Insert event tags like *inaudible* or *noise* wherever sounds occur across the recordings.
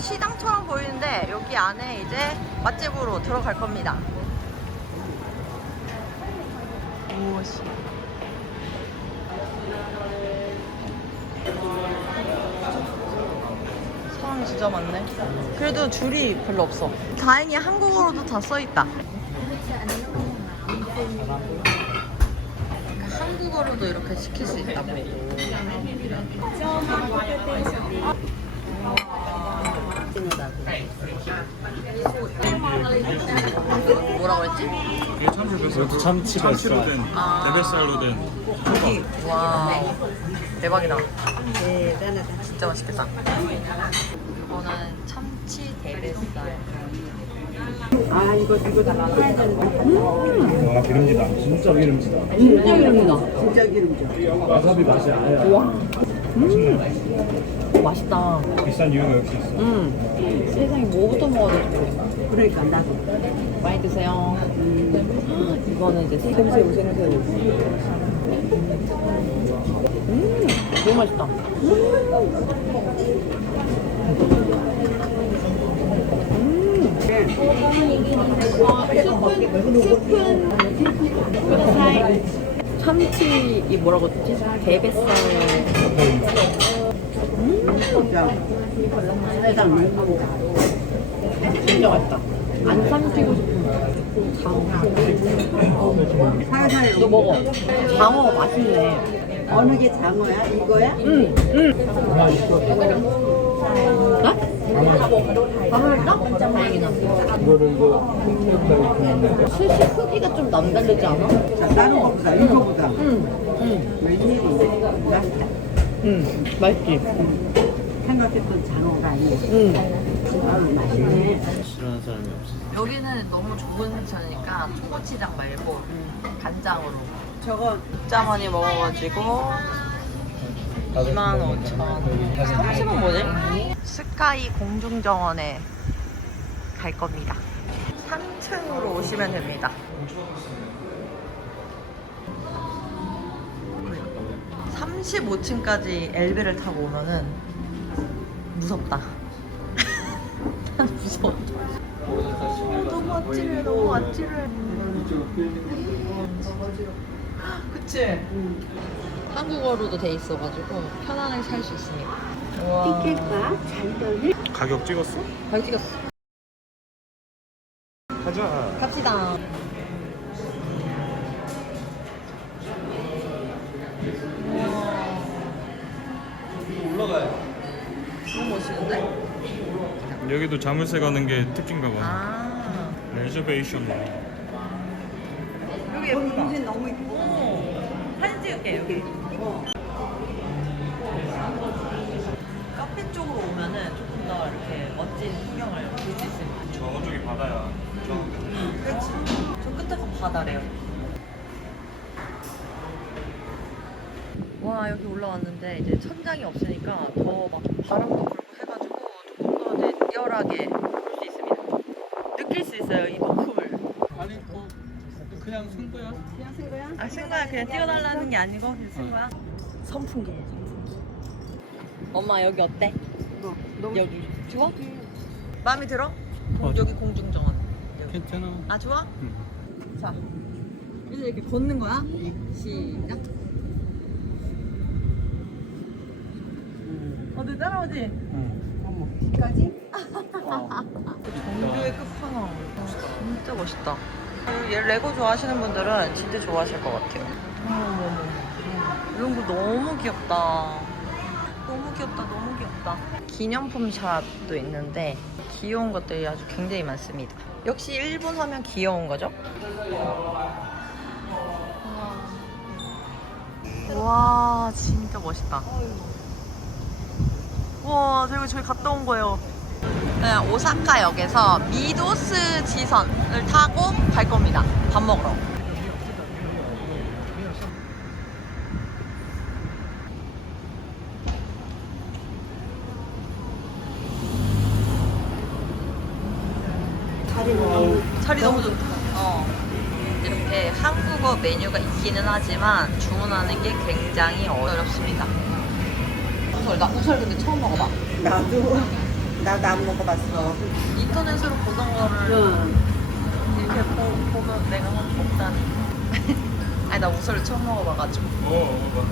시장처럼 보이는데 여기 안에 이제 맛집으로 들어갈 겁니다. 오씨. 사람이 진짜 많네. 그래도 줄이 별로 없어. 다행히 한국어로도 다 써있다. 한국어로도 이렇게 시킬 수 있다고. 뭐라고 했지? 이게 참치 참치 참치로. 된 아. 대뱃살로 된 호박. 와우 대박이다 진짜 맛있겠다 이거는 참치 대뱃살 아 이거 이거 다 나눠야 되는데 와 기름지다. 진짜 기름지다. 진짜 기름이다 진짜 기름져 와사비 맛이 아예. 오, 맛있다 비싼 이유가 역시 있어. 음 세상에 뭐부터 될지 모르겠어 그러니까 나도 많이 드세요 이거는 이제 생새우 생새우 음 너무 맛있다 참치 이 뭐라고 했지? 대뱃살 세상 물고 진짜 맛있다 안 삼키고 싶은 살살 너 먹어 장어 맛있네 어느 게 장어야 이거야? 응, 응. 나? 맛있다? 다행이다. 이거를 이거 스시 크기가 좀 남다르지 않아? 자, 다른 거보다 이거보다 응, 응, 웬일이 맛있다 응. 맛있지? 생각했던 장어가 아니야 응. 아유 맛있네 싫어하는 사람이 없어. 여기는 너무 좁은 편이니까 초고추장 말고 간장으로. 저거 짜머니 먹어가지고 25,000원. 30원 뭐지? 스카이 공중정원에 갈 겁니다. 3층으로 오시면 됩니다. 35층까지 엘베를 타고 오면은 무섭다. 난 *laughs* 무서워. 너무 아찔해, 너무 아찔해. 그치? 한국어로도 돼 있어가지고 편안하게 살 수 있습니다. 와. 티켓과 잔돈을 가격 찍었어? 잘 찍었어. 가자. 갑시다. 멋있는데? 여기도 자물쇠 가는 게 특기인가 봐. 아. 레저베이션. 여기 예쁘다. 인생 너무 이쁘고 어. 사진 찍을게, 여기. 어. 카페 쪽으로 오면은 조금 더 이렇게 멋진 풍경을 볼 수 있습니다. 저쪽이 바다야. 그렇지. 저 끝에가 바다래요. 와 여기 올라왔는데 이제 천장이 없으니까 더 막 바람도 불고 리얼하게 볼 수 있습니다. 느낄 수 있어요 이 높음을. 아니 뭐 그냥 쓴 거야. 그냥 쓴 거야? 아쓴 거야 그냥 찍어달라는 게 아니고 그냥 쓴 거야. 선풍기. 엄마 여기 어때? 뭐 너무 여기 좋아? 마음에 들어? 어. 여기 공중정원. 여기. 괜찮아. 아 좋아? 응. 자 이제 이렇게 걷는 거야 시작 어디 따라오지? 응. 뒤까지? 정교의 끝판왕. 진짜 멋있다. 얘 레고 좋아하시는 분들은 진짜 좋아하실 것 같아요. 어머머머 이런 거 너무 귀엽다. 너무 귀엽다 너무 귀엽다. 기념품 샵도 있는데 귀여운 것들이 아주 굉장히 많습니다. 역시 일본 하면 귀여운 거죠? 와. 진짜 멋있다 와 저희 저희 갔다 온 거예요. 네, 오사카역에서 미도스 지선을 타고 갈 겁니다. 밥 먹으러. 자리 너무 좋다. 어. 이렇게 한국어 메뉴가 있기는 하지만 주문하는 게 굉장히 어렵습니다 우설 나 우설 근데 처음 먹어봐 나도 나도 안 먹어봤어. 인터넷으로 보던 거를 응. 이렇게 보, 보면 내가 한번 먹다니. *laughs* 아니 나 우설을 처음 먹어봐가지고. 어, 먹어봐.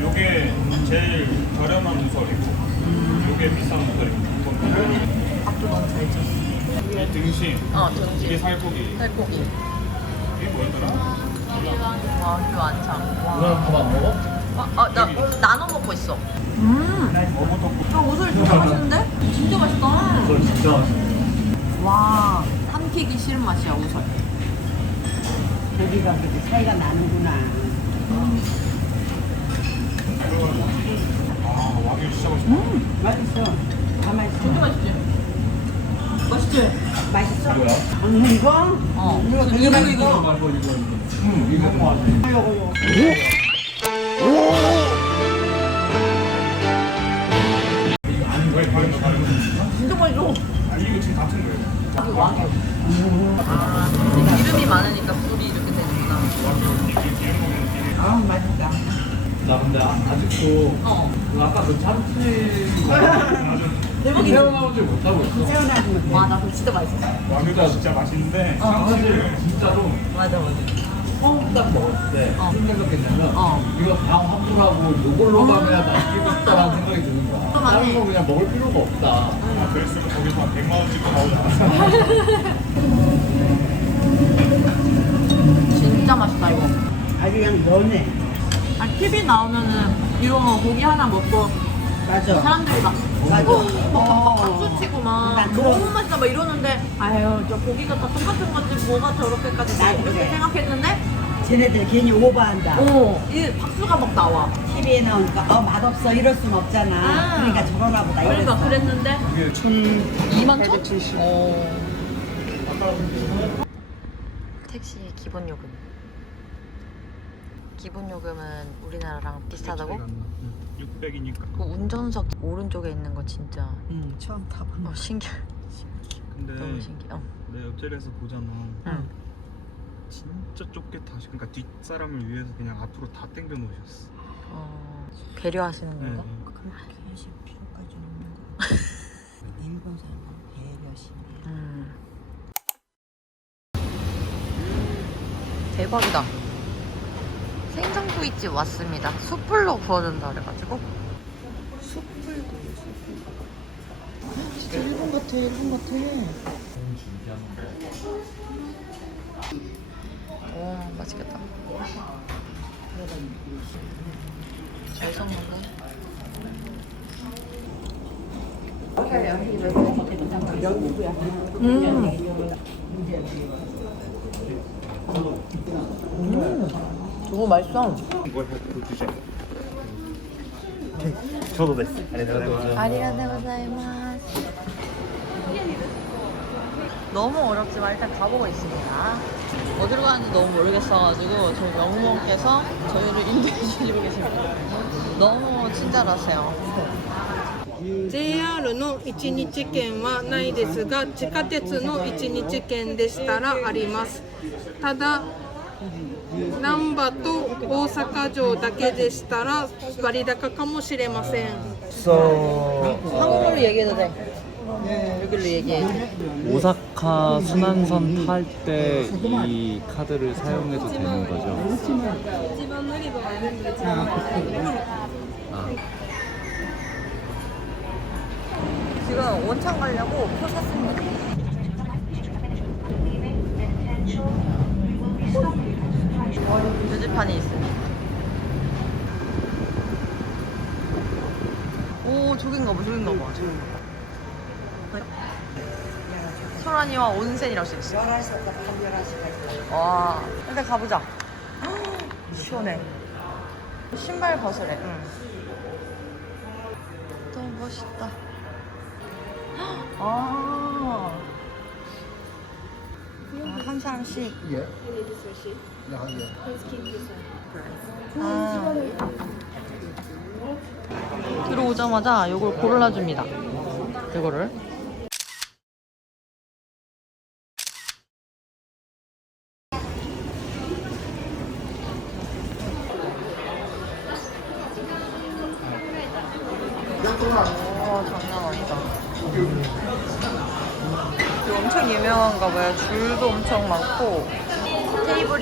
요게 제일 저렴한 우설이고, 요게 비싼 우설이고. 밥도 너무 잘 쪘어. 이게 등심, 어 이게 등심, 살코기. 살코기, 이게 뭐였더라? 안창. 와. 누나는 밥안 먹어? 아, 아, 나 나눠 먹고 있어. 음. 저 우설 진짜 맛있는데? 진짜 맛있다. 이걸 진짜 맛있어. 와, 삼키기 싫은 맛이야 우설. 고기가 그렇게 차이가 나는구나. 아, 와규 진짜 맛있다. 맛있어. 가만히 있어. 진짜 맛있지? 맛있지? 맛있어? 뭐야? 음, 이거? 어. 이거 이거, 되게 이거, 맛있어. 이거. 말고 이거 응 이거 맛있어. 요거, 요거. 아니, 왜 다른 거 다른 거? 진짜 맛있어. 아니, 이거 지금 거예요. 여기 와규. 아, 기름이 많으니까 불이 이렇게 되는구나. 아, 맛있다. 나 근데 아, 아직도 어. 그 아까 그 참치 *laughs* 태어나온 줄 못하고 있어. 태어나지 못해. 와, 나 그거 진짜 맛있어. 와규가 진짜 맛있는데, 사실 진짜로 맞아, 맞아. 처음 딱 먹었을 때 어. 무슨 생각했냐면 어. 이거 당 환불하고 이걸로 가면 맛있겠다라는 생각이 드는 거야. 또 맞네. 다른 거 그냥 먹을 필요가 없다. 아, 그랬으면 거기서 한 100만 원 찍고 나오잖아. 진짜 맛있다, 이거. 아주 그냥 연해. 아, TV 나오면은 이런 거 고기 하나 먹고 맞아. 사람들이 막 맞아. 어, 막 어. 박수 치고 막난 너무 맛있다 막 이러는데 아유 저 고기가 다 똑같은 건지 뭐가 저렇게까지 난 이렇게 그래. 생각했는데 쟤네들 괜히 오버한다. 어, 이 박수가 막 나와 TV에 나오니까 어 맛없어 이럴 순 없잖아. 아. 그러니까 저러나 보다 그러니까 이랬어. 그랬는데 이게 2만 천? 어. 택시의 기본 요금 기본 요금은 우리나라랑 비슷하다고? 600이니까. 그 운전석 오른쪽에 있는 거 진짜 응, 처음 타본 어, 신기해 근데 너무 신기해 어. 내 옆자리에서 보잖아. 응. 진짜 좁게 타시. 그러니까 뒷사람을 위해서 그냥 앞으로 다 당겨 놓으셨어. 어, 배려하시는 네. 건가? 그렇게 하실 필요까지 없는 거 일본 사람은 배려심이 음. 대박이다. 생선구이집 왔습니다. 숯불로 구워준다 그래가지고. 숯불구이, 숯불. 진짜 일본 같아, 일본 같아. 오, 맛있겠다. 잘 섞는데? 너무 맛있어. 이거 그 주제. 저도 됐어. 아리가토고자이마스. 너무 어렵지만 일단 가보고 있습니다. 어디로 가는지 너무 모르겠어가지고 저희 명무원께서 저희를 인도해 주시고 계십니다. 너무 친절하세요. JR の1日券はないですが地下鉄の1日券でしたらありますただ 難波と大阪城だけでしたら割高かもしれません 한국말로 얘기해도 돼. 여기로 얘기해. 오사카 순환선 탈 때 이 카드를 사용해도 되는 거죠? 지금 원창 가려고 표 샀습니다. 표지판이 있습니다. 오, 저긴가 봐, 저긴가 봐. 저긴가 봐. 소라니와 온센이라고 써있어. 11시부터 밤 11시까지 와, 일단 가보자. *gasps* 시원해. 신발 벗으래. 응. 너무 멋있다. *gasps* 아. 아, 한 사람씩. 아. 들어오자마자 이걸 골라줍니다. 이거를.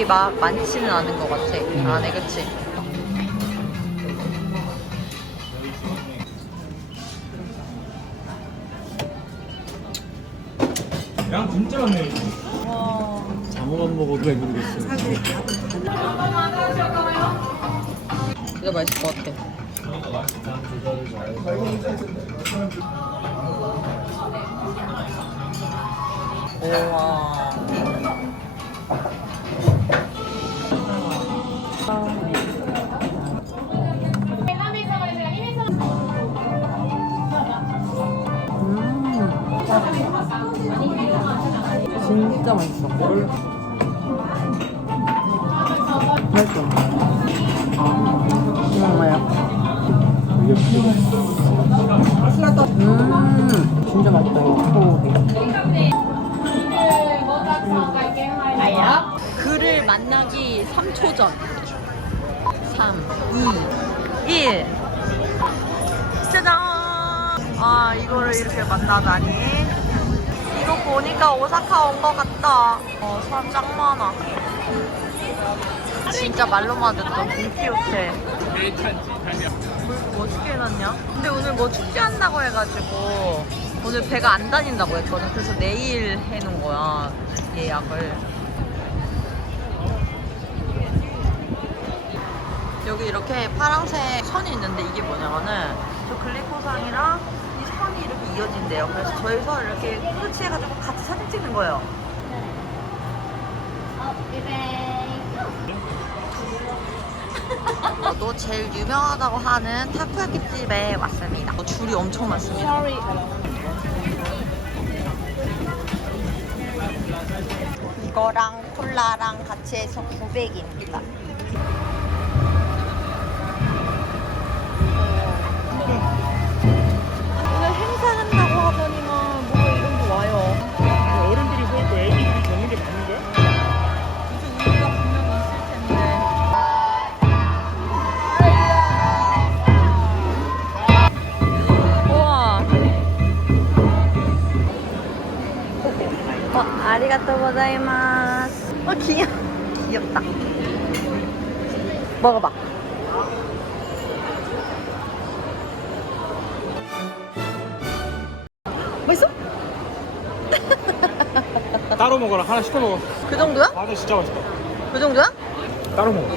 테이블이 막 많지는 않은 것 같아. 안에 그치? 양 진짜 많네. 와. 장어만 먹어도 배부르겠어요. 이거 맛있을 것 같아. 우와. 진짜 맛있어. 맛있어. 정말요? 음, 진짜 맛있다, 이거. 그를 만나기 3초 전. 3, 2, 1. 짜잔! 아, 이거를 이렇게 만나다니. 이거 보니까 오사카 온 것 같다. 어, 사람 짱 많아. 진짜 말로만 듣던 빈키호테. 뭐 이렇게 멋있게 해놨냐? 근데 오늘 뭐 축제한다고 해가지고 오늘 배가 안 다닌다고 했거든. 그래서 내일 해놓은 거야 예약을. 여기 이렇게 파란색 선이 있는데 이게 뭐냐면은 저 글리코상이랑 이 이어진대요. 그래서 저희서 이렇게 터치해가지고 같이 사진 찍는 거예요. 저도 *laughs* 제일 유명하다고 하는 타코야키 집에 왔습니다. 어, 줄이 엄청 많습니다. 이거랑 콜라랑 같이 해서 900입니다. 먹어봐. 맛있어? *laughs* 따로 먹어라. 하나 시켜 먹어. 그 정도야? 맞아, 진짜 맛있다. 그 정도야? 따로 먹어.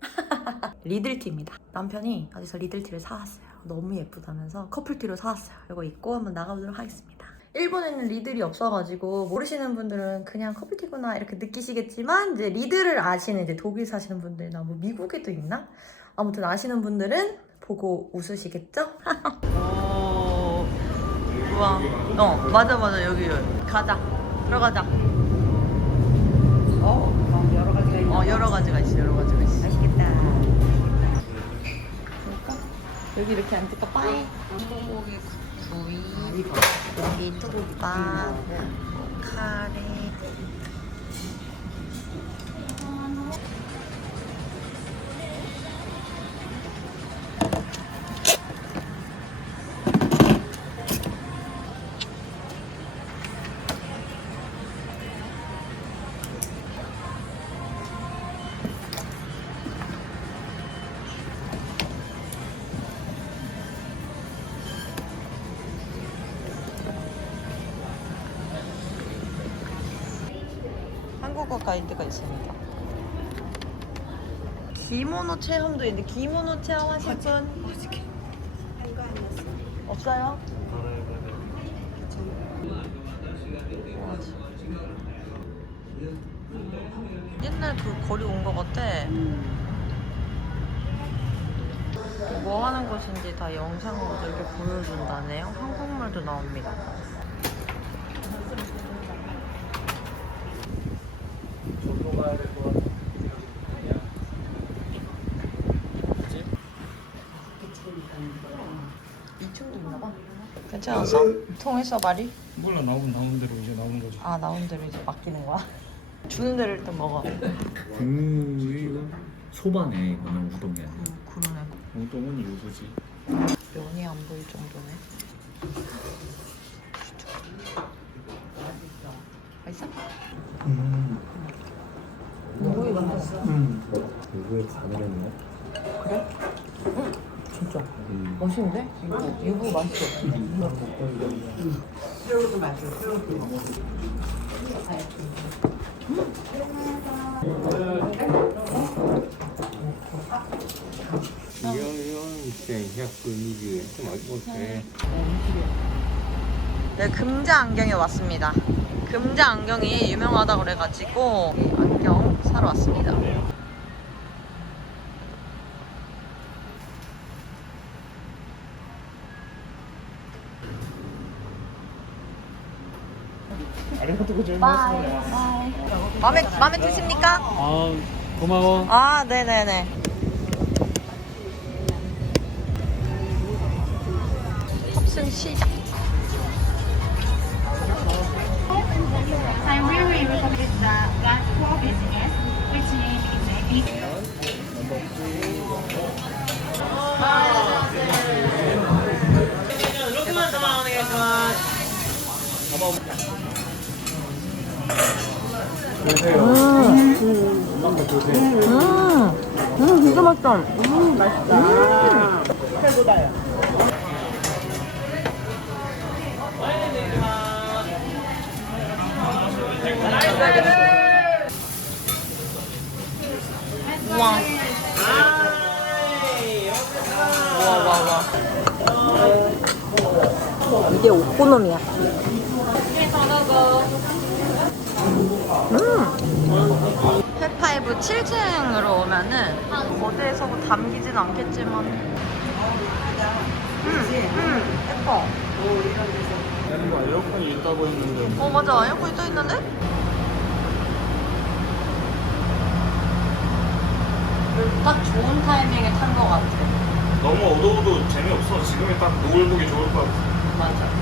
*laughs* 리들티입니다. 남편이 어디서 리들티를 사왔어요. 너무 예쁘다면서 커플티로 사왔어요. 이거 입고 한번 나가보도록 하겠습니다. 일본에는 리들이 없어가지고 모르시는 분들은 그냥 커플티구나 이렇게 느끼시겠지만 이제 리들을 아시는 이제 독일 사시는 분들이나 뭐 미국에도 있나? 아무튼 아시는 분들은 보고 웃으시겠죠? 오, *laughs* 우와, 어 맞아 맞아 여기 여기 가자 들어가자. 어, 여러 가지가 있네. 어 여러 가지가 있어 여러 가지가 있어. 맛있겠다. 여기 이렇게 앉을까 빠이 소고기 구이 고기 뚝밥 카레 한국어 가이드가 있습니다. 기모노 체험도 있는데 기모노 체험하실 분 없어요? 옛날 그 거리 온 것 같아. 뭐 하는 곳인지 다 영상으로 이렇게 보여준다네요. 한국말도 나옵니다. 이층도 있나봐. 괜찮았어? 통했어 말이? 몰라, 나오면 나오는 대로 이제 나오는 거지. 아 나온 대로 이제 맡기는 거야? 주는 대로 일단 먹어. 국물이 소바네 이거는 우동이 아니라. 그러네. 어, 우동은 유부지. 면이 안 보일 정도네. 맛있어? 누구의 간을 했네? 진짜 맛있는데? 유부 유부 맛있어. 새우도 맛있어. 네, 금자 안경에 왔습니다. 금자 안경이 유명하다 그래가지고 이 안경 사러 왔습니다. 마음에 마음에 드십니까? 아 고마워. 아, 네 네 네. 탑승 시작. I really recommend the black core business, which means it's a 음, 음, 진짜 맛있다. 음, 맛있다. 우와. 우와, 와, 와. 이게 오코노미야. 음. 페파이브 7층으로 오면은 뭐 담기진 않겠지만 음, 음, 예뻐 에어컨이 있다고 했는데 어 맞아 에어컨이 또 있는데? 딱 좋은 타이밍에 탄 것 같아 너무 어두워도 재미없어. 지금이 딱 노을 보기 좋을 것 같아. 맞아